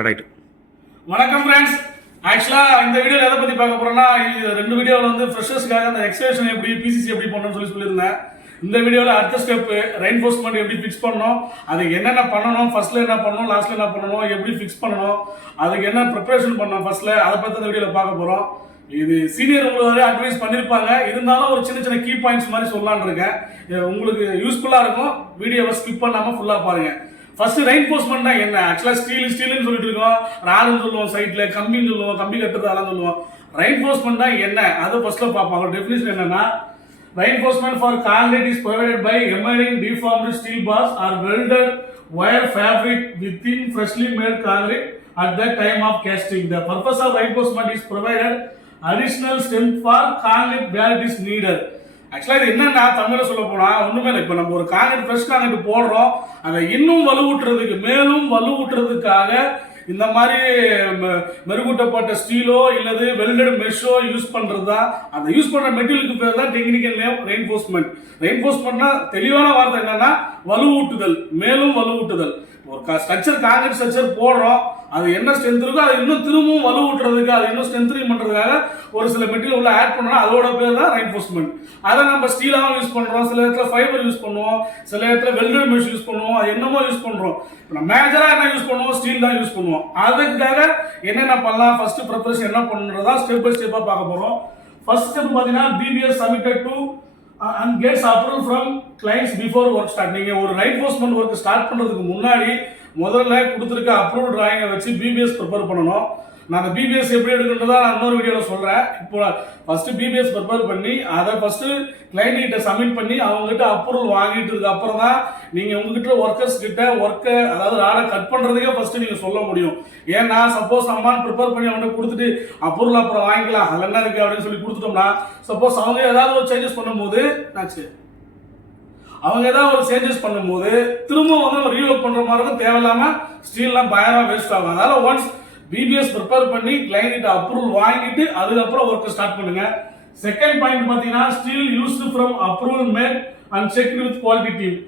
Start ஆயிட்டு. வணக்கம் friends. ஆக்சுவலாக இந்த வீடியோவில் எதை பற்றி பார்க்க போகிறோன்னா, ரெண்டு வீடியோவில் வந்து ஃப்ரெஷர்ஸ்க்காக அந்த எக்ஸ்கவேஷன் எப்படி பிசிசி எப்படி பண்ணணும்னு சொல்லியிருந்தேன். இந்த வீடியோவில் அடுத்த ஸ்டெப்பு ரெயின்ஃபோர்ஸ்மெண்ட் எப்படி ஃபிக்ஸ் பண்ணணும், அதுக்கு என்னென்ன பண்ணணும், ஃபர்ஸ்ட்டில் என்ன பண்ணணும், லாஸ்ட்டில் என்ன பண்ணணும், எப்படி ஃபிக்ஸ் பண்ணணும், அதுக்கு என்ன ப்ரிப்பரேஷன் பண்ணணும் ஃபர்ஸ்ட்டில், அதை பற்றி இந்த வீடியோவில் பார்க்க போகிறோம். இது சீனியர் உங்களுக்கு அட்வைஸ் பண்ணியிருப்பாங்க, இருந்தாலும் ஒரு சின்ன சின்ன கீ பாயிண்ட்ஸ் மாதிரி சொல்லலான்னு இருக்கேன். உங்களுக்கு யூஸ்ஃபுல்லாக இருக்கும். வீடியோவை ஸ்கிப் பண்ணாமல் ஃபுல்லாக பாருங்கள். ஃபர்ஸ்ட் ரெயின்ஃபோர்ஸ்மெண்ட்னா என்ன? ஆக்சுவலாக ஸ்டீல்னு சொல்லிட்டு இருக்கோம், ராடுன்னு சொல்லுவோம், சைட்ல கம்பின்னு சொல்லுவோம், கம்பி கட்டுறது அதெல்லாம் சொல்லுவோம். ரெயின்ஃபோர்ஸ்மெண்ட்னா என்ன அது ஃபர்ஸ்ட்ல பார்ப்போம். ஒரு டெஃபினிஷன் என்னன்னா, reinforcement for concrete is provided by embedding deformed steel bars or welded wire fabric within freshly made concrete at the time of casting. The purpose of reinforcement is provided additional strength for concrete where it is needed. ஆக்சுவலாக இது என்னன்னா, தமிழில் சொல்ல போனால் ஒன்றுமே இல்லை. இப்போ நம்ம ஒரு காங்கிரீட் ஃப்ரெஷ் காங்கிரீட் போடுறோம், அதை இன்னும் வலுவூட்டுறதுக்கு, மேலும் வலுவூட்டுறதுக்காக இந்த மாதிரி மெருகூட்டப்பட்ட ஸ்டீலோ இல்லது வெல்டட் மெஷோ யூஸ் பண்ணுறது தான். அந்த யூஸ் பண்ணுற மெட்டீரியலுக்கு பேர் தான் டெக்னிக்கல் நேம் ரெயின்ஃபோர்ஸ்மெண்ட். ரெயின்ஃபோர்ஸ்மெண்ட்னா தெளிவான வார்த்தை என்னன்னா, வலுவூட்டுதல், மேலும் வலுவூட்டுதல். ஒரு ஸ்ட்ரக்சர் காங்கிரீட் ஸ்ட்ரக்சர் போடுறோம், அது என்ன ஸ்ட்ரென்த் இருக்கோ அது இன்னும் திரும்பவும் வலுவூட்டுறதுக்கு, அது இன்னும் ஸ்ட்ரென்த்னிங் பண்ணுறதுக்காக ஒரு சில மெட்டீரியல் உள்ள ஆட் பண்ணோம்னா அதோட பேர் தான் ரெயின்ஃபோர்ஸ்மெண்ட். அதை நம்ம ஸ்டீலாகவும் யூஸ் பண்ணுறோம், சில இடத்துல ஃபைபர் யூஸ் பண்ணுவோம், சில இடத்துல வெல்டட் மெஷ் யூஸ் பண்ணுவோம், அது என்னமோ யூஸ் பண்ணுறோம். நம்ம மேஜராக என்ன யூஸ் பண்ணுவோம், ஸ்டீல் தான் யூஸ் பண்ணுவோம். அதுக்காக என்னென்ன பண்ணலாம், ஃபர்ஸ்ட் ப்ரிப்பரேஷன் என்ன பண்ணுறதா ஸ்டெப் பை ஸ்டெப்பாக பார்க்க போகிறோம். ஃபர்ஸ்ட் ஸ்டெப் பார்த்தீங்கன்னா, PBS submitted to and gets approval from clients before work start. நீங்க ஒரு ரெயின்ஃபோர்ஸ்மெண்ட் ஒர்க் ஸ்டார்ட் பண்றதுக்கு முன்னாடி முதல்ல கொடுத்துருக்க அப்ரூவ்ட் டிராயிங்கை வச்சு பிபிஎஸ் ப்ரிப்பேர் பண்ணணும். நான் அந்த பிபிஎஸ் எப்படி எடுக்கிறதா நான் இன்னொரு வீடியோவில் சொல்கிறேன். இப்போ ஃபர்ஸ்ட் பிபிஎஸ் ப்ரிப்பேர் பண்ணி அதை ஃபர்ஸ்ட் கிளைண்ட் கிட்ட சப்மிட் பண்ணி அவங்ககிட்ட அப்ரூவல் வாங்கிட்டதுக்கு அப்புறம் தான் நீங்கள் உங்ககிட்ட ஒர்க்கர்ஸ் கிட்ட ஒர்க்கை, அதாவது ராடை கட் பண்ணுறதுக்கே ஃபர்ஸ்ட் நீங்கள் சொல்ல முடியும். ஏன்னா சப்போஸ் அம்மான் ப்ரிப்பேர் பண்ணி அவங்கள்ட்ட கொடுத்துட்டு அப்ரூவல் அப்புறம் வாங்கிக்கலாம், அதில் என்ன இருக்குது அப்படின்னு சொல்லி கொடுத்துட்டோம்னா, சப்போஸ் அவங்க ஏதாவது ஒரு சேஞ்சஸ் பண்ணும்போது திரும்ப வந்து ரீஒர்க் பண்ற மாதிரி இருக்கும். தேவையில்லாம ஸ்டீல்லாம் பயங்கரமா வேஸ்ட் ஆகும். அதனால ஒன்ஸ் பிபிஎஸ் ப்ரிப்பேர் பண்ணி கிளைண்ட் கிட்ட அப்ரூவல் வாங்கிட்டு அதுக்கப்புறம் ஒர்க் ஸ்டார்ட் பண்ணுங்க. செகண்ட் பாயிண்ட் பாத்தீங்கன்னா, steel used from approval made and checked with quality team.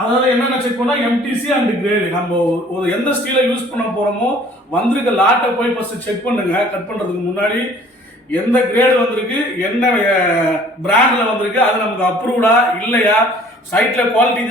அதாவது என்னென்ன செக் பண்ணா, எம்டிசி அண்ட் கிரேடு. நம்ம எந்த ஸ்டீலை யூஸ் பண்ண போறோமோ வந்திருக்க லாட்டை போய் ஃபர்ஸ்ட் செக் பண்ணுங்க. கட் பண்றதுக்கு முன்னாடி எந்த கிரேடு வந்திருக்கு, என்ன பிராண்ட்ல வந்திருக்கு, அது நமக்கு அப்ரூவ்டா இல்லையா, சைட்ல குவாலிட்டி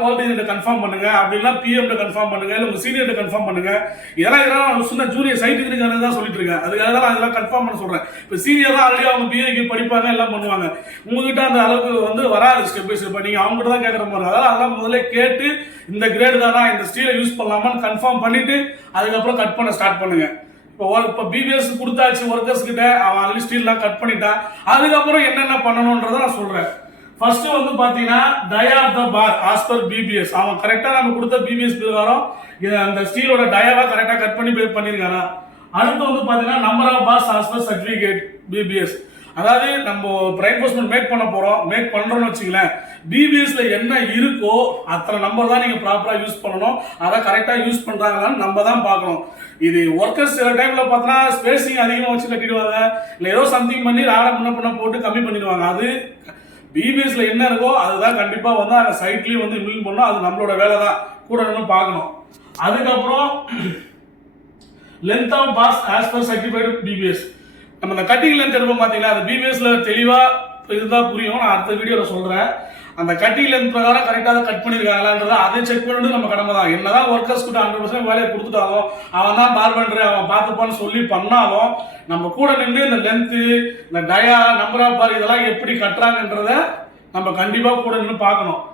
குவாலிட்டி கன்ஃபார்ம் பண்ணுங்க. அப்படின்னா பிஎம் கன்ஃபார்ம் பண்ணுங்க, இல்லை உங்க சீனியர் கன்ஃபார்ம் பண்ணுங்க. இதெல்லாம் சொன்ன ஜூனியர் சைட்டுக்கு தான் சொல்லிட்டு இருக்கேன். அதுக்காக தான் நான் இதெல்லாம் கன்ஃபார்ம் பண்ண சொல்றேன். இப்போ சீனியர் தான் ஆல்ரெடி அவங்க பிஏக்கு படிப்பாங்க, எல்லாம் பண்ணுவாங்க. உங்ககிட்ட அந்த அளவுக்கு வந்து வராது ஸ்டெப் பை ஸ்டெப். நீங்க அவங்க தான் கேட்கற மாதிரி. அதாவது அதெல்லாம் முதல்ல கேட்டு இந்த கிரேடு தானா, இந்த ஸ்டீலை யூஸ் பண்ணலாமான்னு கன்ஃபார்ம் பண்ணிட்டு அதுக்கப்புறம் கட் பண்ண ஸ்டார்ட் பண்ணுங்க. இப்போ பிபிஎஸ் கொடுத்தாச்சு ஒர்க்கர்ஸ் கிட்ட, அவன் ஆல்ரெடி ஸ்டீல்லாம் கட் பண்ணிட்டான். அதுக்கப்புறம் என்னென்ன பண்ணணும்ன்றத நான் சொல்றேன். ஃபர்ஸ்ட் வந்து பாத்தீங்கன்னா, dia of the bar as per BBS. அவன் கரெக்டா நம்ம கொடுத்த பிபிஎஸ் பிரகாரம் அந்த ஸ்டீலோட டயாவை கரெக்டா கட் பண்ணி பண்ணிருக்கானா. அடுத்து வந்து பாத்தீங்கன்னா, number of bars as per certificate BBS. அதாவது நம்ம ரெயின்ஃபோர்ஸ்மெண்ட் மேக் பண்றோம்னு வச்சுங்களேன், பிபிஎஸ்ல என்ன இருக்கோ அத்தனை நம்பர் தான் நீங்க ப்ராப்பரா யூஸ் பண்ணணும். அதை கரெக்டா யூஸ் பண்றாங்களான்னு நம்ம தான் பார்க்கணும். இது ஒர்க்கர்ஸ் சில டைம்ல பார்த்தா ஸ்பேசிங் அதிகமா வச்சு கட்டிடுவாங்க, இல்லை ஏதோ சம்திங் பண்ணி ராட முன்ன போட்டு கம்மி பண்ணிடுவாங்க. அது பிபிஎஸ்ல என்ன இருக்கோ அதுதான் கண்டிப்பா வந்து அந்த சைட்லயும் வந்து இம்ப்ளிமெண்ட் பண்ணணும். அது நம்மளோட வேலை தான், கூட நின்று பார்க்கணும். அதுக்கப்புறம் length of bars as per certified BBS. நம்ம இந்த கட்டிங் லென்த் எடுப்போம் பார்த்தீங்களா, அது பிபிஎஸ்ல தெளிவா இதுதான் புரியும். நான் அடுத்த வீடியோல சொல்றேன். அந்த கட்டிங் லென்த் பிரகாரம் கரெக்டாக கட் பண்ணிருக்காங்களான்றதை அதை செக் பண்ணிட்டு நம்ம கடமை தான். என்னதான் ஒர்க்கர்ஸ் கிட்ட 100% வேலையை கொடுத்துட்டாலும், அவன் தான் பார்பெண்டர், அவன் பார்த்துப்பான்னு சொல்லி பண்ணாலும், நம்ம கூட நின்று இந்த லென்த்து, இந்த டயா, நம்பர் ஆஃப் பார் இதெல்லாம் எப்படி கட்டுறாங்கன்றத நம்ம கண்டிப்பா கூட நின்று பார்க்கணும்.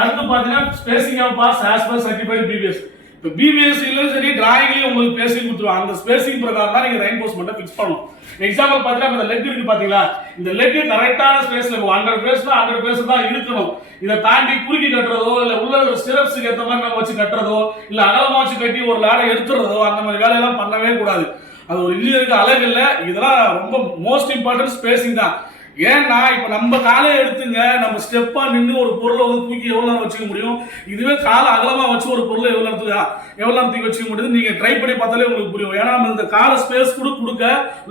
அடுத்து பார்த்தீங்கன்னா, spacing of bars as per certified BBS. இப்போ பிபிஎஸ் இல்லைன்னு சரி, டிராயிங்லயும் உங்களுக்கு ஸ்பேசிங் கொடுத்துருவாங்க. அந்த ஸ்பேசிங் பிரகாரம் தான் நீங்க ரெயின்ஃபோர்ஸ்மெண்ட்டை ஃபிக்ஸ் பண்ணணும். எக்ஸாம்பிள் பார்த்தீங்கன்னா, இந்த லெக் இருக்கு பாத்தீங்களா, இந்த லெக் கரெக்டான ஸ்பேஸ்ல 100 பேஸ்ல 100 பேஸ் தான் இருக்கணும். இதை தாண்டி குறுக்கி கட்டுறதோ, இல்ல உள்ள ஸ்டிரப்ஸ்க்கு ஏற்ற மாதிரி நம்ம வச்சு கட்டுறதோ, இல்ல அகலமா வச்சு கட்டி ஒரு லாடை எடுத்துறதோ, அந்த மாதிரி வேலையெல்லாம் பண்ணவே கூடாது. அது ஒரு இன்ஜினியருக்கு அழகு இல்லை. இதெல்லாம் ரொம்ப மோஸ்ட் இம்பார்ட்டன்ட் ஸ்பேசிங் தான். ஏன்னா இப்ப நம்ம காலை எடுத்துங்க, நம்ம ஸ்டெப்பா நின்று ஒரு பொருளை வந்து தூக்கி எவ்வளவு நேரம் வச்சுக்க முடியும். இதுவே காலை அகலமா வச்சு ஒரு பொருளை எவ்வளவு நேரம் தூக்கி வச்சுக்க முடியுது. நீங்க ட்ரை பண்ணி பார்த்தாலே உங்களுக்கு புரியும். ஏன்னா நம்ம இந்த கால ஸ்பேஸ் கொடுக்க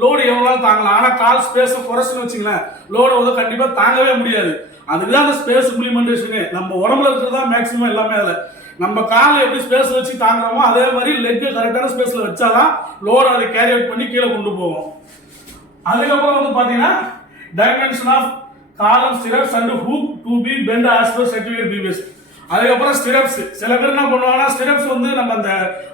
லோடு எவ்வளவு நாள் தாங்கலாம். ஆனா கால் ஸ்பேஸ் குறைச்சுன்னு வச்சுங்களேன், லோடு வந்து கண்டிப்பா தாங்கவே முடியாது. அதுதான் அந்த ஸ்பேஸ் இம்ப்ளிமெண்டேஷனு. நம்ம உடம்புல இருக்கிறதா மேக்சிமம் எல்லாமே. அதில் நம்ம காலை எப்படி ஸ்பேஸ் வச்சு தாங்குறோமோ அதே மாதிரி லெக் கரெக்டான ஸ்பேஸ்ல வச்சாதான் லோட் அதை கேரி அவுட் பண்ணி கீழே கொண்டு போவோம். அதுக்கப்புறம் வந்து பாத்தீங்கன்னா dimension of column stirrups and hook to be bent as per certificate BBS. அதுக்கப்புறம் ஸ்டிரப்ஸ் சில பேர் என்ன பண்ணுவாங்கன்னா ஸ்டிரப்ஸ் வந்து நம்ம அந்த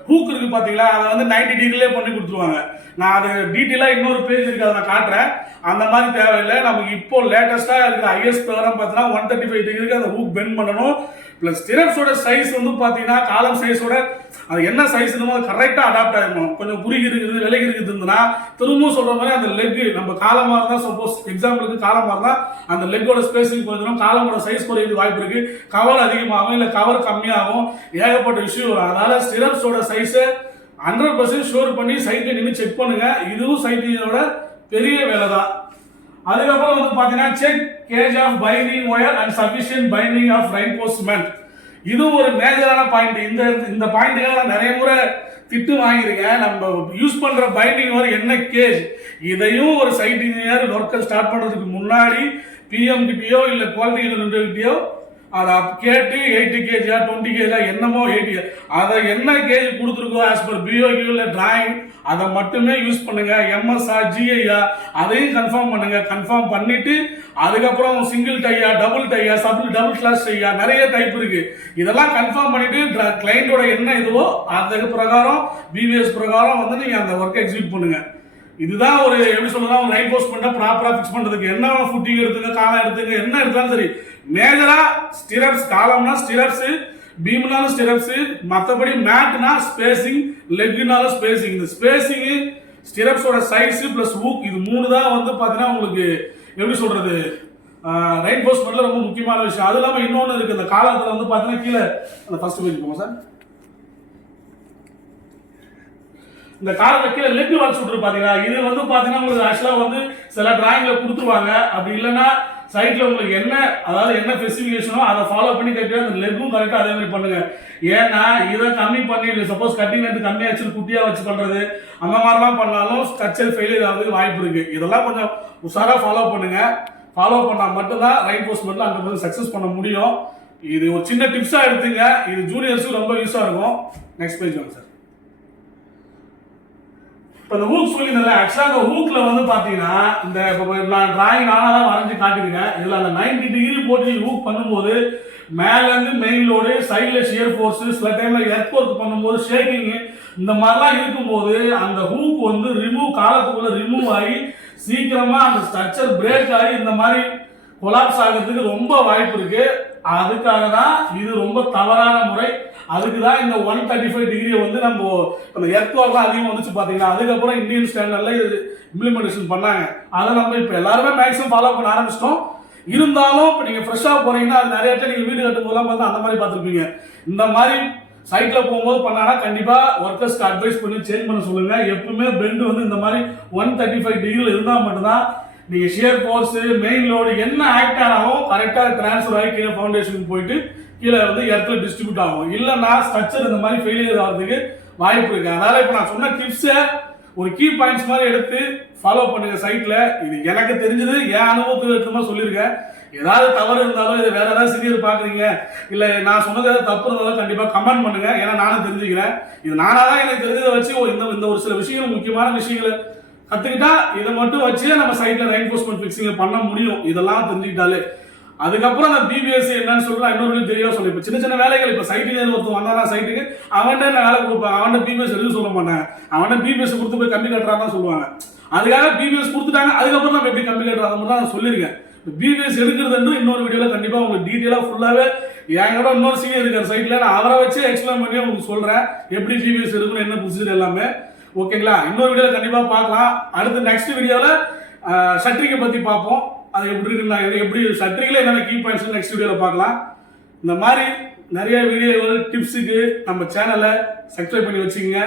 ஹூக் இருக்கு பாத்தீங்களா அதை வந்து 90 டிகிரிலே பண்ணி கொடுத்துருவாங்க. நான் அது டீட்டெயிலா இன்னொரு பேஜ் இருக்கு அதை நான் காட்டுறேன். அந்த மாதிரி தேவையில்லை. நமக்கு இப்போ லேட்டஸ்டா இருக்கிற ஐஎஸ் ப்ரோக்ராம் பார்த்தீங்கன்னா 135 டிகிரிக்கு அந்த ஹூக் பெண்ட் பண்ணணும். பிளஸ் ஸ்டிரப்ஸோட சைஸ் வந்து பாத்தீங்கன்னா காலம் சைஸோட அது என்ன சைஸ் அது கரெக்டா அடாப்ட் ஆகணும். கொஞ்சம் குறுகி இருக்குது விலகி இருக்குதுன்னா திரும்பவும் சொல்ற மாதிரி அந்த லெக் நம்ம காலமா இருந்தா சப்போஸ் எக்ஸாம்பிளுக்கு காலமா இருந்தா அந்த லெக்கோட ஸ்பேசிங் கொஞ்சம் காலமோட சைஸ் குறையிறது வாய்ப்பு இருக்கு. கவர் அதிகமாகும் இல்ல கவர் கம்மியாகும் ஏகப்பட்ட விஷயம் வரும். அதனால ஸ்டிரப்ஸோட சைஸை 100% ஷோர் பண்ணி சைட்ல நின்று செக் பண்ணுங்க. இதுவும் சைட்டிங்கோட பெரிய வேலை தான். அதுக்கப்புறம் வந்து பாத்தீங்கன்னா check cage of binding wire and sufficient binding of reinforcement. இது ஒரு மேஜரான பாயிண்ட். இந்த பாயிண்ட்டுக்காக நிறைய முறை திட்டு வாங்கிருக்கேன். நம்ம யூஸ் பண்ற பைண்டிங் ஒயர் என்ன கேஜ் இதையும் ஒரு சைட் இன்ஜினியர் ஒர்க்கை ஸ்டார்ட் பண்றதுக்கு முன்னாடி பிஎம் கிட்டயோ இல்ல குவாலிட்டி கிட்டயோ அதை கேட்டு 80 கேஜா 20 கேஜா என்னமோ 80 அதை என்ன கேஜ் கொடுத்துருக்கோ ஆஸ் பர் பிஓக்யூ இல்லை டிராயிங் அதை மட்டுமே யூஸ் பண்ணுங்க. எம்எஸ்ஆ ஜிஐயா அதையும் கன்ஃபார்ம் பண்ணுங்க. கன்ஃபார்ம் பண்ணிட்டு அதுக்கப்புறம் சிங்கிள் டையா டபுள் டையா டபுள் கிளாஸ் டையா நிறைய டைப் இருக்கு. இதெல்லாம் கன்ஃபார்ம் பண்ணிட்டு கிளைண்டோட என்ன இதுவோ அதுக்கு பிரகாரம் பிபிஎஸ் பிரகாரம் வந்து நீங்க அந்த ஒர்க்கை எக்ஸிக்யூட் பண்ணுங்க. இதுதான் ஒரு எப்படி சொல்லலாம் ஒரு ரெயின்போர்ஸ்மெண்ட்டை ப்ராப்பரா ஃபிக்ஸ் பண்றதுக்கு. என்ன ஃபுட்டிங் எடுத்துங்க காலம் எடுத்துங்க என்ன எடுத்தாலும் சரி மேஜரா ஸ்டிரப்ஸ் காலம்னா ஸ்டிரப்ஸ் பீம்னாலும் ஸ்டிரப்ஸ் மற்றபடி மேட்னா ஸ்பேசிங் லெக்னாலும் ஸ்பேசிங். இந்த ஸ்பேசிங் ஸ்டிரப்ஸோட சைஸ் பிளஸ் ஹூக் இது மூணு தான் வந்து பாத்தீங்கன்னா உங்களுக்கு எப்படி சொல்றது ரெயின்போர்ஸ்மெண்ட்ல ரொம்ப முக்கியமான விஷயம். அது இல்லாம இன்னொன்னு இருக்கு. இந்த காலத்துல வந்து பாத்தீங்கன்னா கீழே அந்த ஃபர்ஸ்ட் பேஜ் போங்க சார். இந்த காலத்துல கீழே லெக் வால் சுட்டு பாத்தீங்களா இது வந்து பாத்தீங்கன்னா உங்களுக்கு ஆக்சுவலா வந்து சில டிராயிங்ல கொடுத்துருவாங்க. அப்படி இல்லைன்னா சைட்ல உங்களுக்கு என்ன அதாவது என்ன ஸ்பெசிஃபிகேஷனோ அதை ஃபாலோ பண்ணி கட்டியா அந்த லெக்கும் கரெக்டா அதே மாதிரி பண்ணுங்க. ஏன்னா இதை கம்மி பண்ணி சப்போஸ் கட்டிங் வந்து கம்மியாச்சு குட்டியா வச்சு பண்றது அந்த மாதிரிலாம் பண்ணாலும் ஸ்ட்ரக்சர் ஃபெயிலியர் ஆகிறதுக்கு வாய்ப்பு இருக்கு. இதெல்லாம் கொஞ்சம் உஷாரா ஃபாலோ பண்ணுங்க. ஃபாலோ பண்ணா மட்டும்தான் ரெயின்போர்ஸ்மெண்ட்ல 100% சக்சஸ் பண்ண முடியும். இது ஒரு சின்ன டிப்ஸா எடுத்துங்க. இது ஜூனியர்ஸுக்கு ரொம்ப யூஸா இருக்கும். நெக்ஸ்ட் பேஜ் வாங்க சார். இந்த ஹூக் சொல்லியிருந்தேன் ஆக்சுவலா அந்த ஹூக்ல வந்து பாத்தீங்கன்னா இந்த நான் டிராயிங் நானா தான் வரைஞ்சு காட்டிருக்கேன். இதுல அந்த 90 டிகிரி போட்டு ஹூக் பண்ணும்போது மேல இருந்து மெயின் லோடு சைட்ல ஷியர் ஃபோர்ஸ் சில டைம்ல எர்த் ஒர்க் பண்ணும்போது ஷேக்கிங் இந்த மாதிரிலாம் இருக்கும்போது அந்த ஹூக் வந்து காலத்துக்குள்ள ரிமூவ் ஆகி சீக்கிரமா அந்த ஸ்ட்ரக்சர் பிரேக் ஆகி இந்த மாதிரி கொலாப்ஸ் ஆகிறதுக்கு ரொம்ப வாய்ப்பு இருக்கு. அதுக்காக தான் இது ரொம்ப தவறான முறை. அதுக்கு தான் இந்த 135 டிகிரி வந்து நம்ம எர்த் ஒர்க்லாம் அதிகமாக வந்துச்சு பார்த்தீங்கன்னா அதுக்கப்புறம் இந்தியன் ஸ்டாண்டர்ட்ல இது இம்ப்ளிமெண்டேஷன் பண்ணாங்க. அதை நம்ம இப்போ எல்லாருமே மேக்ஸிமம் ஃபாலோ பண்ண ஆரம்பிச்சிட்டோம். இருந்தாலும் இப்போ நீங்கள் ஃப்ரெஷ்ஷாக போறீங்கன்னா அது நிறைய பேர் நீங்கள் வீடு கட்டும் போதெல்லாம் பார்த்து அந்த மாதிரி பார்த்துருப்பீங்க. இந்த மாதிரி சைட்ல போகும்போது பண்ணானா கண்டிப்பா ஒர்க்கர்ஸ்க்கு அட்வைஸ் பண்ணி சேஞ்ச் பண்ண சொல்லுங்க. எப்பவுமே பெண்ட் வந்து இந்த மாதிரி 135 டிகிரியில் இருந்தால் மட்டும்தான் நீங்க ஷியர் ஃபோர்ஸ் மெயின் லோடு என்ன ஆக்ட் ஆனாலும் கரெக்டா டிரான்ஸ்ஃபர் ஆகி கீழே ஃபவுண்டேஷனுக்கு போயிட்டு கீழே வந்து எர்த்ல டிஸ்ட்ரிபியூட் ஆகும். இல்லைன்னா ஸ்ட்ரக்சர் இந்த மாதிரி ஃபெயிலியர் ஆகிறதுக்கு வாய்ப்பு இருக்கு. அதனால இப்போ நான் சொன்ன டிப்ஸை ஒரு கீ பாயிண்ட்ஸ் மாதிரி எடுத்து ஃபாலோ பண்ணுங்க சைட்ல. இது எனக்கு தெரிஞ்சது என் அனுபவத்தில் இருக்கிற சொல்லியிருக்கேன். ஏதாவது தவறு இருந்தாலும் இது வேற ஏதாவது சீரியல் பாக்குறீங்க இல்ல நான் சொன்னது ஏதாவது தப்பு இருந்தாலும் கண்டிப்பா கமெண்ட் பண்ணுங்க. ஏன்னா நானும் தெரிஞ்சுக்கிறேன். இது நானாதான் எனக்கு தெரிஞ்சதை வச்சு இந்த ஒரு சில விஷயங்கள் முக்கியமான விஷயங்களை கத்துக்கிட்டா இதை மட்டும் வச்சு நம்ம சைட்ல ரெயின்போர்ஸ்மெண்ட் ஃபிக்ஸிங் பண்ண முடியும். இதெல்லாம் தெரிஞ்சுக்கிட்டாலே அதுக்கப்புறம் அந்த பிபிஎஸ் என்னன்னு சொல்றேன் இன்னொரு தெரியவா சொல்லி இப்போ சின்ன சின்ன வேலைகள் இப்போ சைட் இன்ஜினியர் ஒருத்தர் வந்தானா சைட்டுக்கு அவன்கிட்ட நான் வேலை கொடுப்பேன். அவன்கிட்ட பிபிஎஸ் எதுவும் சொல்ல மாட்டேன். அவன்கிட்ட பிபிஎஸ் கொடுத்து போய் கம்பி கட்டுறான்னு சொல்லுவாங்க. அதுக்காக பிபிஎஸ் கொடுத்துட்டாங்க அதுக்கப்புறம் நம்ம எப்படி கம்பி கட்டுறோம் அதை மட்டும் நான் சொல்லியிருக்கேன். பிபிஎஸ் எடுக்கிறது இன்னொரு வீடியோல கண்டிப்பா உங்களுக்கு டீட்டெயிலா ஃபுல்லாவே என்கிட்ட இன்னொரு சீனியர் இருக்கிற சைட்ல நான் அவரை வச்சு எக்ஸ்பிளைன் பண்ணி உங்களுக்கு சொல்றேன் எப்படி பிபிஎஸ் எடுக்கணும் என்ன ப்ரொசீஜர் எல்லாமே. ஓகேங்களா? இன்னொரு வீடியோல கண்டிப்பா பார்க்கலாம். அடுத்து நெக்ஸ்ட் வீடியோல ஷட்டரிங்கை பத்தி பார்ப்போம். அது எப்படி இருக்கு எப்படி ஷட்டரிங்ல என்னென்ன கீ பாயிண்ட்ஸ் நெக்ஸ்ட் வீடியோல பார்க்கலாம். இந்த மாதிரி நிறைய வீடியோகள் டிப்ஸுக்கு நம்ம சேனலை சப்ஸ்கிரைப் பண்ணி வச்சுக்கோங்க.